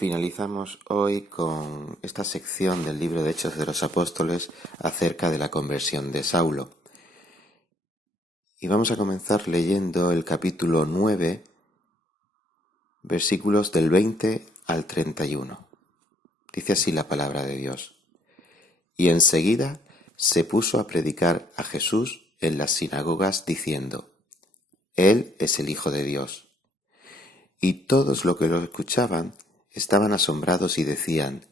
Finalizamos hoy con esta sección del libro de Hechos de los Apóstoles acerca de la conversión de Saulo. Y vamos a comenzar leyendo el capítulo 9, versículos del 20 al 31. Dice así la palabra de Dios. Y enseguida se puso a predicar a Jesús en las sinagogas diciendo: Él es el Hijo de Dios. Y todos los que lo escuchaban estaban asombrados y decían: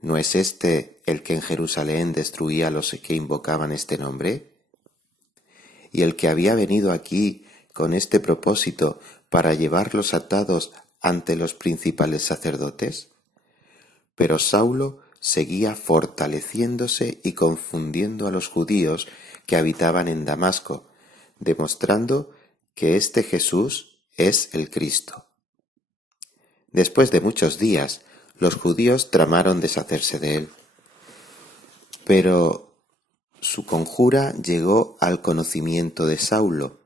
¿No es este el que en Jerusalén destruía a los que invocaban este nombre? ¿Y el que había venido aquí con este propósito para llevarlos atados ante los principales sacerdotes? Pero Saulo seguía fortaleciéndose y confundiendo a los judíos que habitaban en Damasco, demostrando que este Jesús es el Cristo. Después de muchos días, los judíos tramaron deshacerse de él. Pero su conjura llegó al conocimiento de Saulo,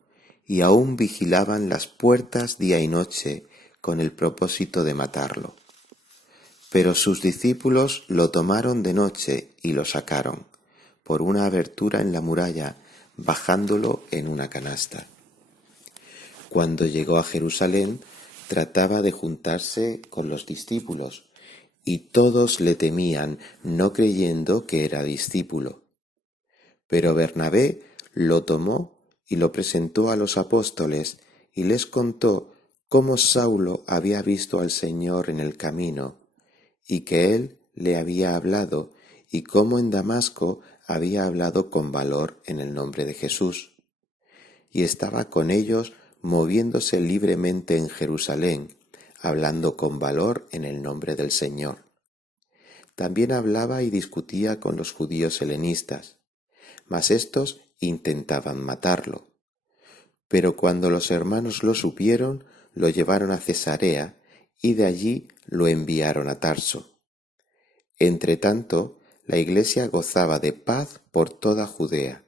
y aún vigilaban las puertas día y noche con el propósito de matarlo. Pero sus discípulos lo tomaron de noche y lo sacaron, por una abertura en la muralla, bajándolo en una canasta. Cuando llegó a Jerusalén, trataba de juntarse con los discípulos, y todos le temían, no creyendo que era discípulo. Pero Bernabé lo tomó y lo presentó a los apóstoles, y les contó cómo Saulo había visto al Señor en el camino, y que él le había hablado, y cómo en Damasco había hablado con valor en el nombre de Jesús. Y estaba con ellos moviéndose libremente en Jerusalén, hablando con valor en el nombre del Señor. También hablaba y discutía con los judíos helenistas, mas éstos intentaban matarlo. Pero cuando los hermanos lo supieron, lo llevaron a Cesarea, y de allí lo enviaron a Tarso. Entretanto, la iglesia gozaba de paz por toda Judea,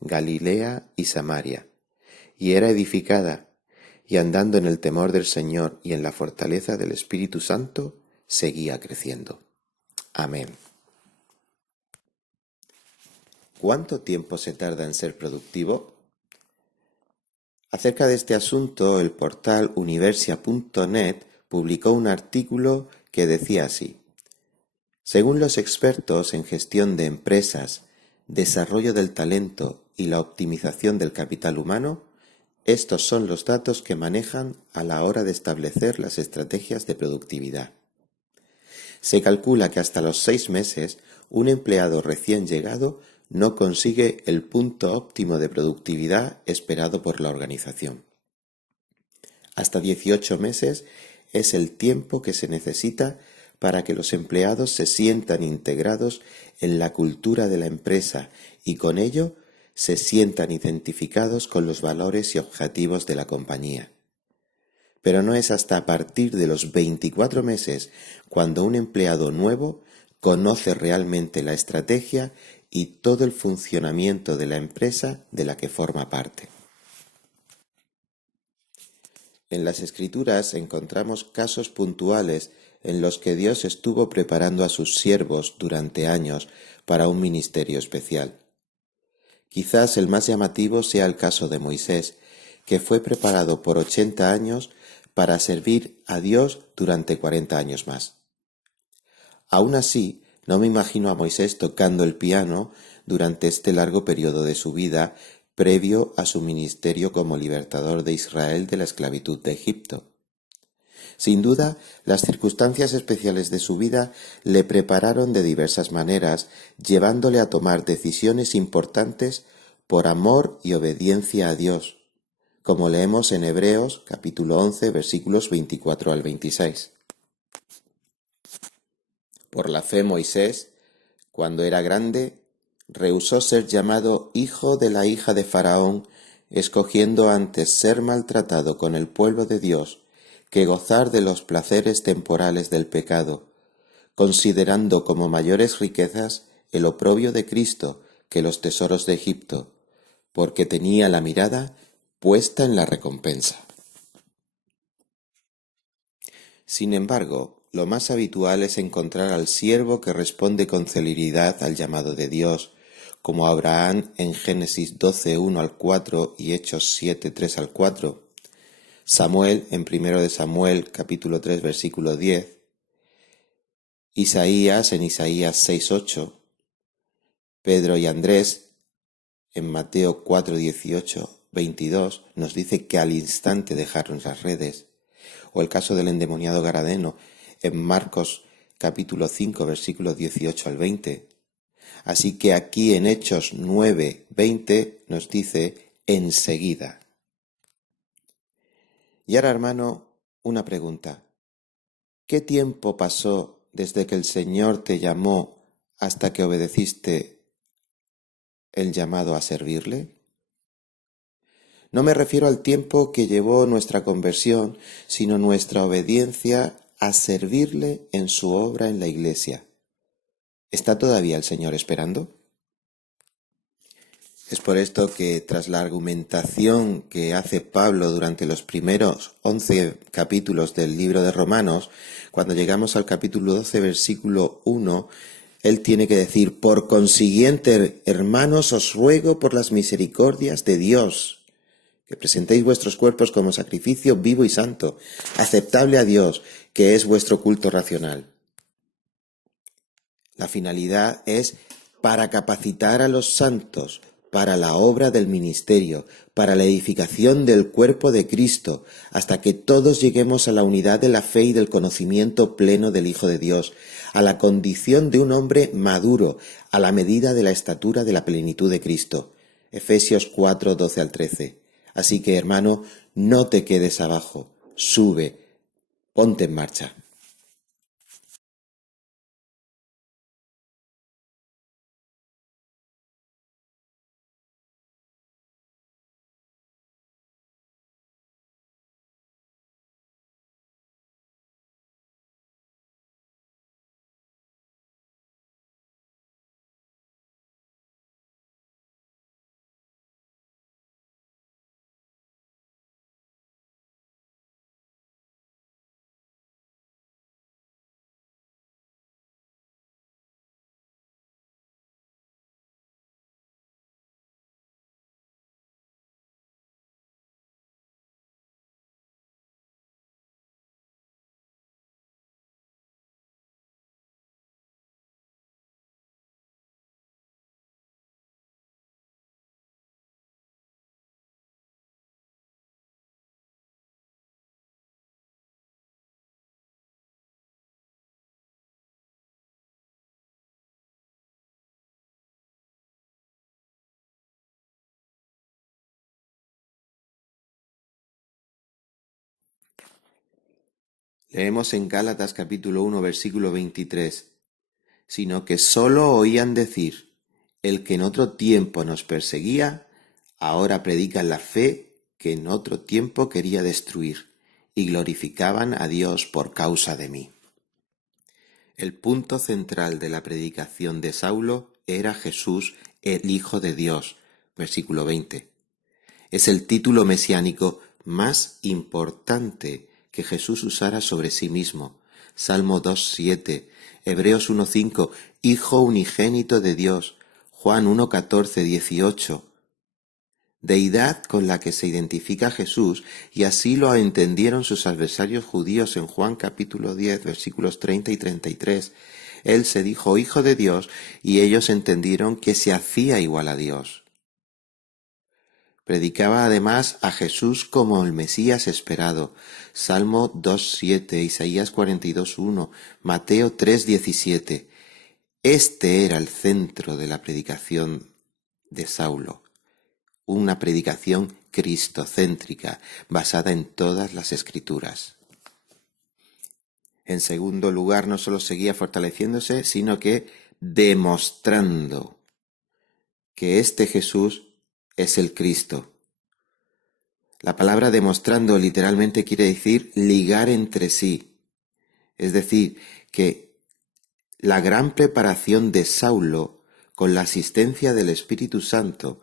Galilea y Samaria, y era edificada, y andando en el temor del Señor y en la fortaleza del Espíritu Santo, seguía creciendo. Amén. ¿Cuánto tiempo se tarda en ser productivo? Acerca de este asunto, el portal universia.net publicó un artículo que decía así: según los expertos en gestión de empresas, desarrollo del talento y la optimización del capital humano, estos son los datos que manejan a la hora de establecer las estrategias de productividad. Se calcula que hasta los 6 meses, un empleado recién llegado no consigue el punto óptimo de productividad esperado por la organización. Hasta 18 meses es el tiempo que se necesita para que los empleados se sientan integrados en la cultura de la empresa y con ello se sientan identificados con los valores y objetivos de la compañía. Pero no es hasta a partir de los 24 meses cuando un empleado nuevo conoce realmente la estrategia y todo el funcionamiento de la empresa de la que forma parte. En las Escrituras encontramos casos puntuales en los que Dios estuvo preparando a sus siervos durante años para un ministerio especial. Quizás el más llamativo sea el caso de Moisés, que fue preparado por 80 años para servir a Dios durante 40 años más. Aún así, no me imagino a Moisés tocando el piano durante este largo periodo de su vida previo a su ministerio como libertador de Israel de la esclavitud de Egipto. Sin duda, las circunstancias especiales de su vida le prepararon de diversas maneras, llevándole a tomar decisiones importantes por amor y obediencia a Dios, como leemos en Hebreos capítulo 11, versículos 24 al 26. Por la fe Moisés, cuando era grande, rehusó ser llamado hijo de la hija de Faraón, escogiendo antes ser maltratado con el pueblo de Dios que gozar de los placeres temporales del pecado, considerando como mayores riquezas el oprobio de Cristo que los tesoros de Egipto, porque tenía la mirada puesta en la recompensa. Sin embargo, lo más habitual es encontrar al siervo que responde con celeridad al llamado de Dios, como Abraham en Génesis 12, 1 al 4 y Hechos 7, 3 al 4, Samuel en 1 de Samuel capítulo 3 versículo 10, Isaías en Isaías 6, 8, Pedro y Andrés en Mateo 4, 18, 22 nos dice que al instante dejaron las redes, o el caso del endemoniado Garadeno en Marcos capítulo 5 versículos 18 al 20. Así que aquí en Hechos 9, 20 nos dice enseguida. Y ahora, hermano, una pregunta. ¿Qué tiempo pasó desde que el Señor te llamó hasta que obedeciste el llamado a servirle? No me refiero al tiempo que llevó nuestra conversión, sino nuestra obediencia a servirle en su obra en la Iglesia. ¿Está todavía el Señor esperando? Es por esto que tras la argumentación que hace Pablo durante los primeros 11 capítulos del libro de Romanos, cuando llegamos al capítulo 12, versículo 1, él tiene que decir: por consiguiente, hermanos, os ruego por las misericordias de Dios, que presentéis vuestros cuerpos como sacrificio vivo y santo, aceptable a Dios, que es vuestro culto racional. La finalidad es para capacitar a los santos para la obra del ministerio, para la edificación del cuerpo de Cristo, hasta que todos lleguemos a la unidad de la fe y del conocimiento pleno del Hijo de Dios, a la condición de un hombre maduro, a la medida de la estatura de la plenitud de Cristo. Efesios 4, 12 al 13. Así que, hermano, no te quedes abajo, sube, ponte en marcha. Leemos en Gálatas capítulo 1 versículo 23, sino que sólo oían decir: el que en otro tiempo nos perseguía, ahora predica la fe que en otro tiempo quería destruir, y glorificaban a Dios por causa de mí. El punto central de la predicación de Saulo era Jesús, el Hijo de Dios, versículo 20. Es el título mesiánico más importante que Jesús usara sobre sí mismo. Salmo 2:7, Hebreos 1:5, Hijo unigénito de Dios, Juan 1:14, 18. Deidad con la que se identifica Jesús, y así lo entendieron sus adversarios judíos en Juan capítulo 10, versículos 30 y 33. Él se dijo Hijo de Dios, y ellos entendieron que se hacía igual a Dios. Predicaba además a Jesús como el Mesías esperado. Salmo 2:7, Isaías 42:1, Mateo 3:17. Este era el centro de la predicación de Saulo, una predicación cristocéntrica basada en todas las Escrituras. En segundo lugar, no solo seguía fortaleciéndose, sino que demostrando que este Jesús es el Cristo. La palabra demostrando literalmente quiere decir ligar entre sí. Es decir, que la gran preparación de Saulo, con la asistencia del Espíritu Santo,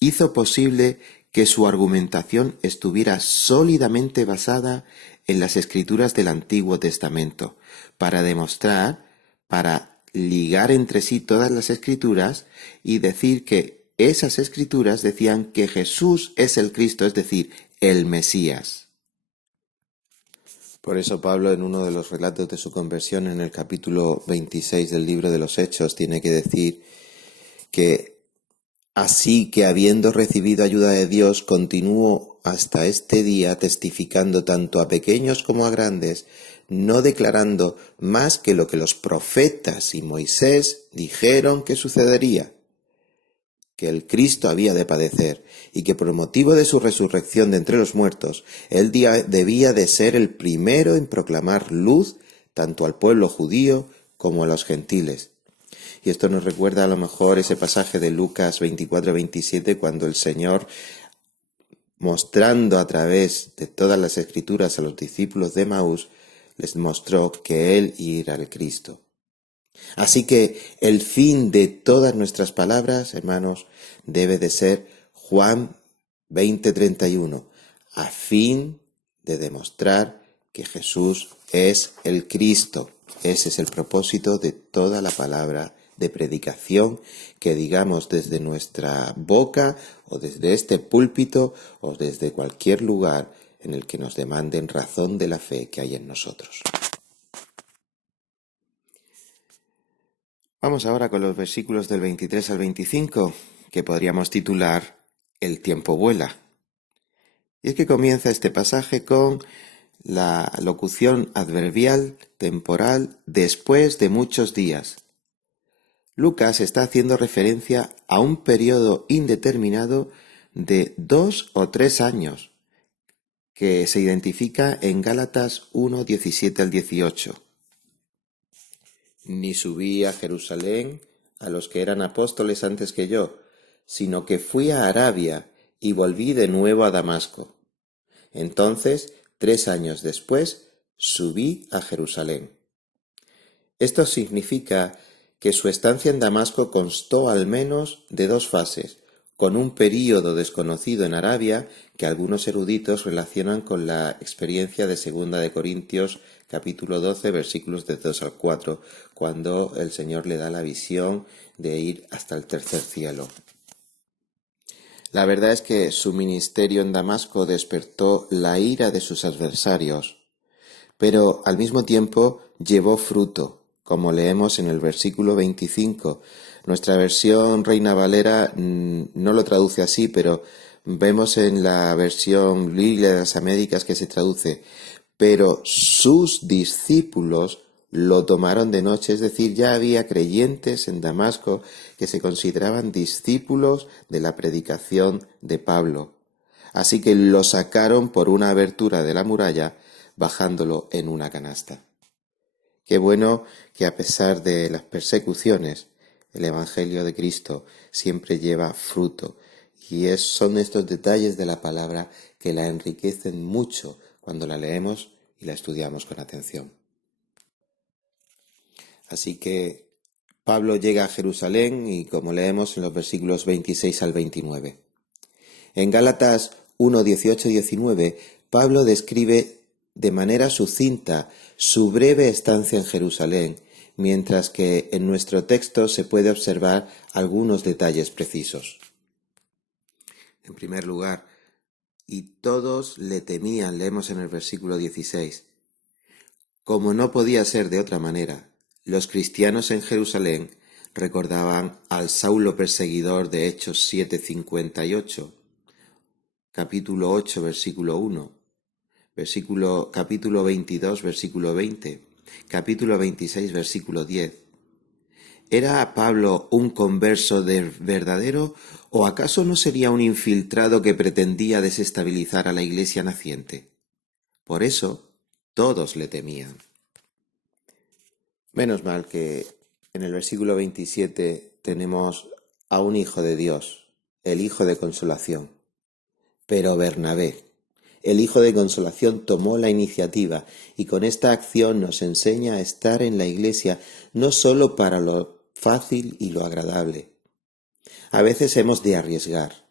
hizo posible que su argumentación estuviera sólidamente basada en las escrituras del Antiguo Testamento, para demostrar, para ligar entre sí todas las escrituras y decir que esas escrituras decían que Jesús es el Cristo, es decir, el Mesías. Por eso Pablo, en uno de los relatos de su conversión, en el capítulo 26 del libro de los Hechos, tiene que decir que así que habiendo recibido ayuda de Dios, continúo hasta este día testificando tanto a pequeños como a grandes, no declarando más que lo que los profetas y Moisés dijeron que sucedería, que el Cristo había de padecer y que por motivo de su resurrección de entre los muertos, él debía de ser el primero en proclamar luz tanto al pueblo judío como a los gentiles. Y esto nos recuerda a lo mejor ese pasaje de Lucas 24-27, cuando el Señor, mostrando a través de todas las escrituras a los discípulos de Emaús, les mostró que Él era el Cristo. Así que el fin de todas nuestras palabras, hermanos, debe de ser Juan 20:31, a fin de demostrar que Jesús es el Cristo. Ese es el propósito de toda la palabra de predicación que digamos desde nuestra boca o desde este púlpito o desde cualquier lugar en el que nos demanden razón de la fe que hay en nosotros. Vamos ahora con los versículos del 23 al 25, que podríamos titular El tiempo vuela. Y es que comienza este pasaje con la locución adverbial temporal después de muchos días. Lucas está haciendo referencia a un periodo indeterminado de 2 o 3 años, que se identifica en Gálatas 1, 17 al 18. Ni subí a Jerusalén a los que eran apóstoles antes que yo, sino que fui a Arabia y volví de nuevo a Damasco. Entonces, 3 años después, subí a Jerusalén. Esto significa que su estancia en Damasco constó al menos de 2 fases, con un período desconocido en Arabia que algunos eruditos relacionan con la experiencia de 2 de Corintios capítulo 12 versículos de 2 al 4, cuando el Señor le da la visión de ir hasta el tercer cielo. La verdad es que su ministerio en Damasco despertó la ira de sus adversarios, pero al mismo tiempo llevó fruto, como leemos en el versículo 25. Nuestra versión Reina Valera no lo traduce así, pero vemos en la versión Biblia de las Américas que se traduce: pero sus discípulos lo tomaron de noche, es decir, ya había creyentes en Damasco que se consideraban discípulos de la predicación de Pablo. Así que lo sacaron por una abertura de la muralla, bajándolo en una canasta. Qué bueno que a pesar de las persecuciones, el Evangelio de Cristo siempre lleva fruto. Y son estos detalles de la palabra que la enriquecen mucho cuando la leemos y la estudiamos con atención. Así que Pablo llega a Jerusalén y como leemos en los versículos 26 al 29. En Gálatas 1, 18 y 19, Pablo describe de manera sucinta su breve estancia en Jerusalén, mientras que en nuestro texto se puede observar algunos detalles precisos. En primer lugar, y todos le temían, leemos en el versículo 16. Como no podía ser de otra manera, los cristianos en Jerusalén recordaban al Saulo perseguidor de Hechos 7:58, capítulo 8, versículo 1, capítulo 22, versículo 20, capítulo 26, versículo 10. ¿Era Pablo un converso verdadero o acaso no sería un infiltrado que pretendía desestabilizar a la iglesia naciente? Por eso, todos le temían. Menos mal que en el versículo 27 tenemos a un hijo de Dios, el hijo de consolación. Pero Bernabé, el hijo de consolación, tomó la iniciativa y con esta acción nos enseña a estar en la iglesia no solo para lo fácil y lo agradable. A veces hemos de arriesgar.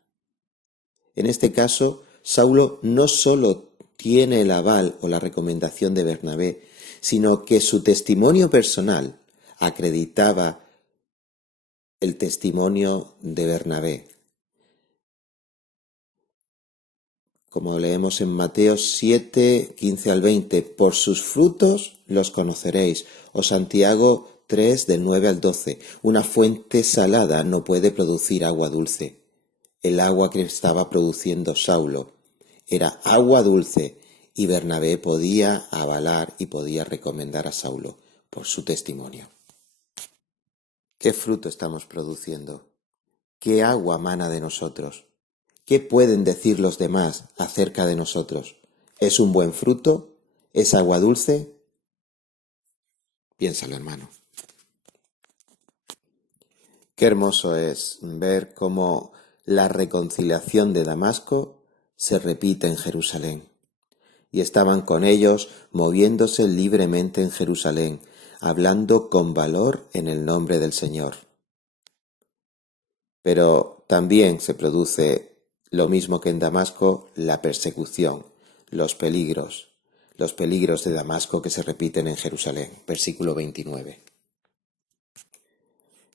En este caso, Saulo no solo tiene el aval o la recomendación de Bernabé, sino que su testimonio personal acreditaba el testimonio de Bernabé. Como leemos en Mateo 7, 15 al 20, por sus frutos los conoceréis. O Santiago 3, del 9 al 12, una fuente salada no puede producir agua dulce. El agua que estaba produciendo Saulo era agua dulce y Bernabé podía avalar y podía recomendar a Saulo por su testimonio. ¿Qué fruto estamos produciendo? ¿Qué agua mana de nosotros? ¿Qué pueden decir los demás acerca de nosotros? ¿Es un buen fruto? ¿Es agua dulce? Piénsalo, hermano. Qué hermoso es ver cómo la reconciliación de Damasco se repite en Jerusalén. Y estaban con ellos moviéndose libremente en Jerusalén, hablando con valor en el nombre del Señor. Pero también se produce lo mismo que en Damasco, la persecución, los peligros de Damasco que se repiten en Jerusalén. Versículo 29.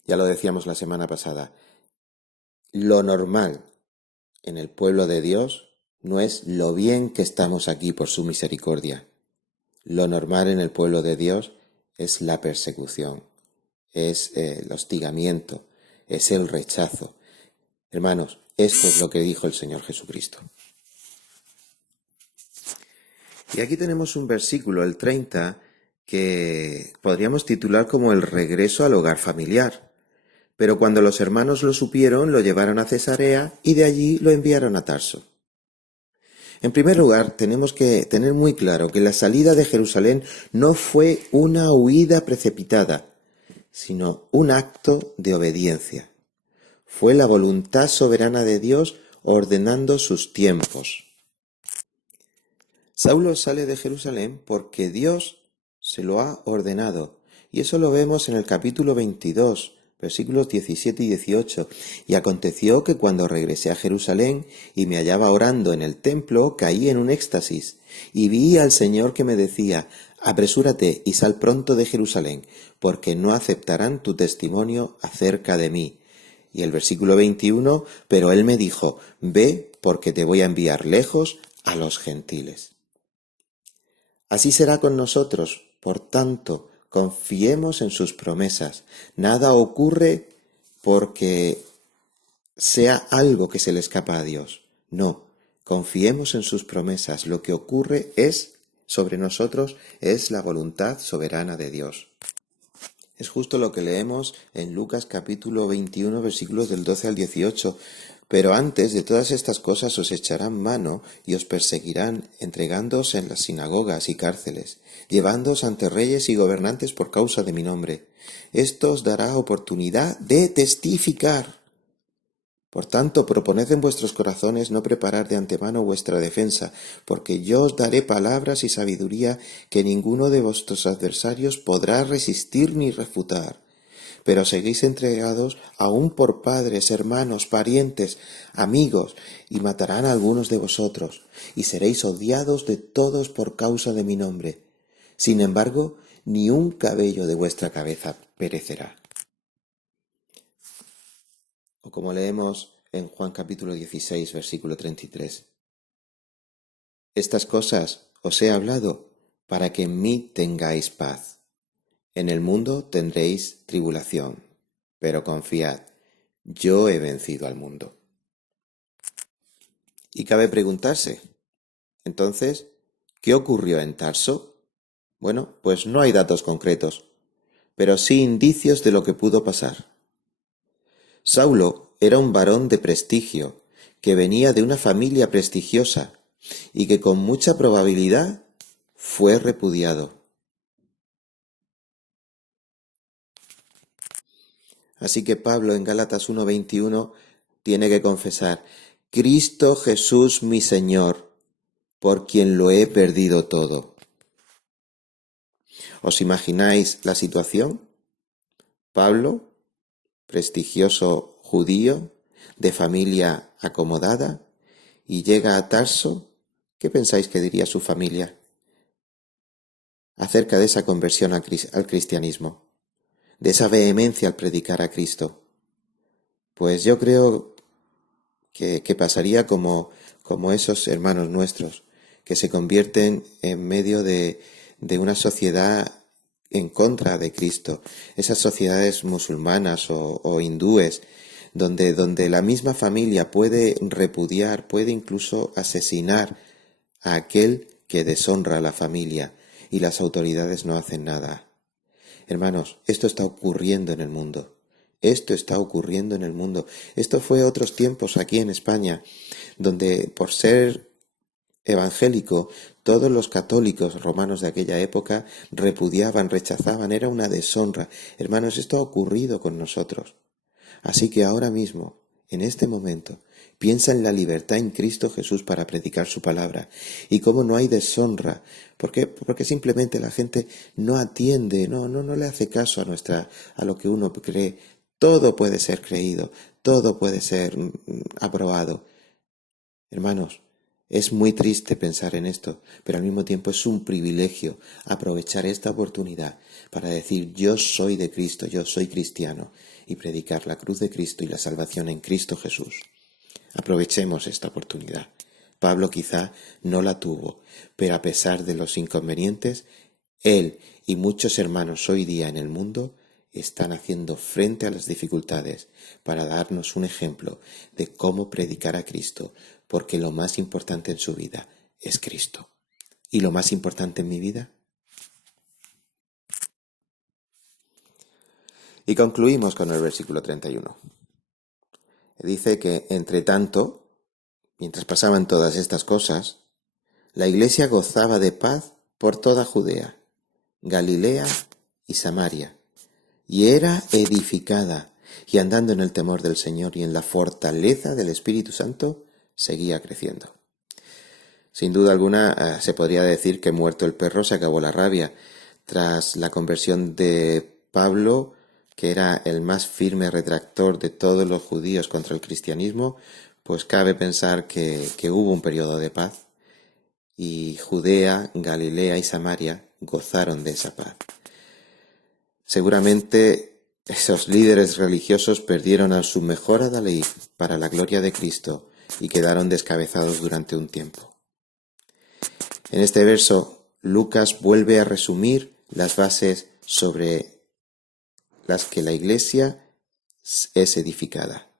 Ya lo decíamos la semana pasada, lo normal en el pueblo de Dios no es lo bien que estamos aquí por su misericordia. Lo normal en el pueblo de Dios es la persecución, es el hostigamiento, es el rechazo. Hermanos, esto es lo que dijo el Señor Jesucristo. Y aquí tenemos un versículo, el 30, que podríamos titular como el regreso al hogar familiar. Pero cuando los hermanos lo supieron, lo llevaron a Cesarea y de allí lo enviaron a Tarso. En primer lugar, tenemos que tener muy claro que la salida de Jerusalén no fue una huida precipitada, sino un acto de obediencia. Fue la voluntad soberana de Dios ordenando sus tiempos. Saulo sale de Jerusalén porque Dios se lo ha ordenado, y eso lo vemos en el capítulo 22, versículos 17 y 18. Y aconteció que cuando regresé a Jerusalén y me hallaba orando en el templo, caí en un éxtasis, y vi al Señor que me decía: apresúrate y sal pronto de Jerusalén, porque no aceptarán tu testimonio acerca de mí. Y el versículo 21, pero él me dijo: ve, porque te voy a enviar lejos a los gentiles. Así será con nosotros, por tanto, confiemos en sus promesas. Nada ocurre porque sea algo que se le escapa a Dios. No, confiemos en sus promesas. Lo que ocurre sobre nosotros es la voluntad soberana de Dios. Es justo lo que leemos en Lucas capítulo 21, versículos del 12 al 18. Pero antes de todas estas cosas os echarán mano y os perseguirán, entregándoos en las sinagogas y cárceles, llevándoos ante reyes y gobernantes por causa de mi nombre. Esto os dará oportunidad de testificar. Por tanto, proponed en vuestros corazones no preparar de antemano vuestra defensa, porque yo os daré palabras y sabiduría que ninguno de vuestros adversarios podrá resistir ni refutar. Pero seguís entregados aún por padres, hermanos, parientes, amigos, y matarán a algunos de vosotros, y seréis odiados de todos por causa de mi nombre. Sin embargo, ni un cabello de vuestra cabeza perecerá. O como leemos en Juan capítulo 16, versículo 33. Estas cosas os he hablado para que en mí tengáis paz. En el mundo tendréis tribulación, pero confiad, yo he vencido al mundo. Y cabe preguntarse, entonces, ¿qué ocurrió en Tarso? Bueno, pues no hay datos concretos, pero sí indicios de lo que pudo pasar. Saulo era un varón de prestigio, que venía de una familia prestigiosa y que con mucha probabilidad fue repudiado. Así que Pablo en Gálatas 1:21 tiene que confesar: Cristo Jesús mi Señor, por quien lo he perdido todo. ¿Os imagináis la situación? Pablo, prestigioso judío, de familia acomodada, y llega a Tarso ¿Qué pensáis que diría su familia acerca de esa conversión al cristianismo, de esa vehemencia al predicar a Cristo? Pues yo creo que pasaría como esos hermanos nuestros, que se convierten en medio de una sociedad en contra de Cristo, esas sociedades musulmanas o hindúes, donde la misma familia puede repudiar, puede incluso asesinar a aquel que deshonra a la familia y las autoridades no hacen nada. Hermanos, esto está ocurriendo en el mundo. Esto está ocurriendo en el mundo. Esto fue otros tiempos aquí en España, donde por ser evangélico, todos los católicos romanos de aquella época repudiaban, rechazaban, era una deshonra. Hermanos, esto ha ocurrido con nosotros. Así que ahora mismo, en este momento, piensa en la libertad en Cristo Jesús para predicar su palabra y cómo no hay deshonra. ¿Por qué? Porque simplemente la gente no atiende, no le hace caso a lo que uno cree. Todo puede ser creído, todo puede ser aprobado. Hermanos, es muy triste pensar en esto, pero al mismo tiempo es un privilegio aprovechar esta oportunidad para decir yo soy de Cristo, yo soy cristiano y predicar la cruz de Cristo y la salvación en Cristo Jesús. Aprovechemos esta oportunidad. Pablo quizá no la tuvo, pero a pesar de los inconvenientes, él y muchos hermanos hoy día en el mundo están haciendo frente a las dificultades para darnos un ejemplo de cómo predicar a Cristo, porque lo más importante en su vida es Cristo. ¿Y lo más importante en mi vida? Y concluimos con el versículo 31. Dice que, entre tanto, mientras pasaban todas estas cosas, la iglesia gozaba de paz por toda Judea, Galilea y Samaria, y era edificada, y andando en el temor del Señor y en la fortaleza del Espíritu Santo, seguía creciendo. Sin duda alguna, se podría decir que muerto el perro se acabó la rabia. Tras la conversión de Pablo, que era el más firme retractor de todos los judíos contra el cristianismo, pues cabe pensar que hubo un periodo de paz, y Judea, Galilea y Samaria gozaron de esa paz. Seguramente esos líderes religiosos perdieron a su mejor adalid para la gloria de Cristo y quedaron descabezados durante un tiempo. En este verso, Lucas vuelve a resumir las bases sobre las que la iglesia es edificada.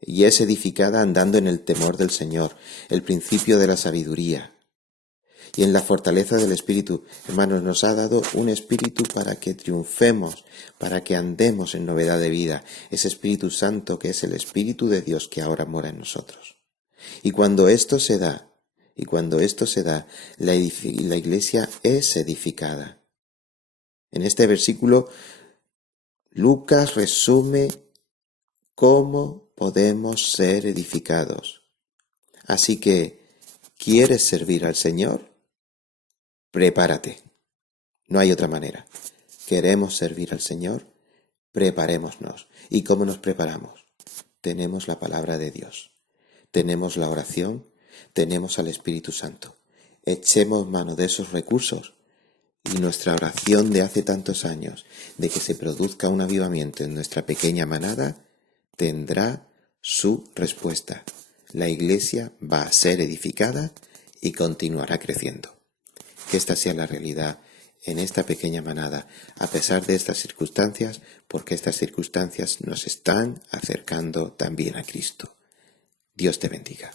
Y es edificada andando en el temor del Señor, el principio de la sabiduría. Y en la fortaleza del Espíritu, hermanos, nos ha dado un Espíritu para que triunfemos, para que andemos en novedad de vida, ese Espíritu Santo que es el Espíritu de Dios que ahora mora en nosotros. Y cuando esto se da, la iglesia es edificada. En este versículo, Lucas resume cómo podemos ser edificados. Así que, ¿quieres servir al Señor? Prepárate. No hay otra manera. ¿Queremos servir al Señor? Preparémonos. ¿Y cómo nos preparamos? Tenemos la palabra de Dios. Tenemos la oración. Tenemos al Espíritu Santo. Echemos mano de esos recursos y nuestra oración de hace tantos años de que se produzca un avivamiento en nuestra pequeña manada tendrá su respuesta. La iglesia va a ser edificada y continuará creciendo. Que esta sea la realidad en esta pequeña manada, a pesar de estas circunstancias, porque estas circunstancias nos están acercando también a Cristo. Dios te bendiga.